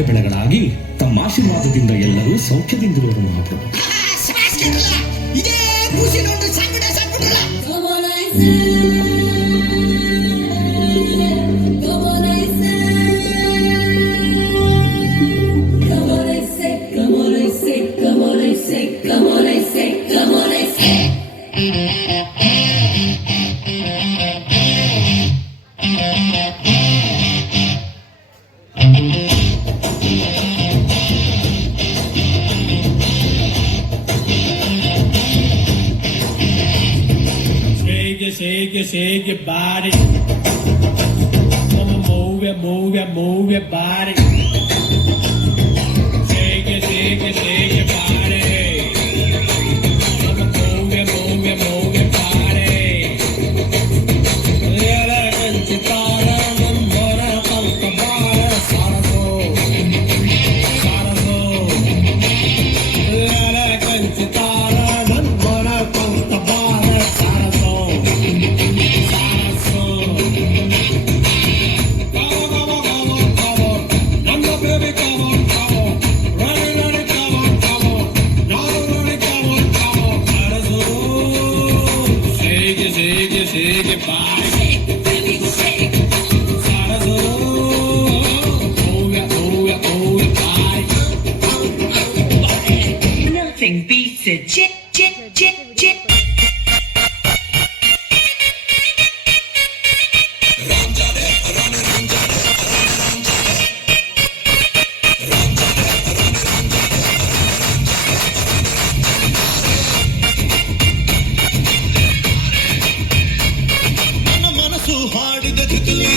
ಮಳೆ ಬೆಳೆಗಳಾಗಿ ತಮ್ಮ ಆಶೀರ್ವಾದದಿಂದ ಎಲ್ಲರೂ ಸೌಖ್ಯದಿಂದಿರುವರು ಮಹಾಪ್ರಭು. ಇದೇ ಖುಷಿನೊಂದು ಸಂಕಟ ಸಂಕಟ. Shake your body. Come on, move your body. Shake your body. Come on, move your body. Lera kanchitara nambara kalkabara saraso. Lera kanchitara nambara kalkabara saraso. Nothing beats a chit. ಹಾಡಿದ ತಿತಲಿ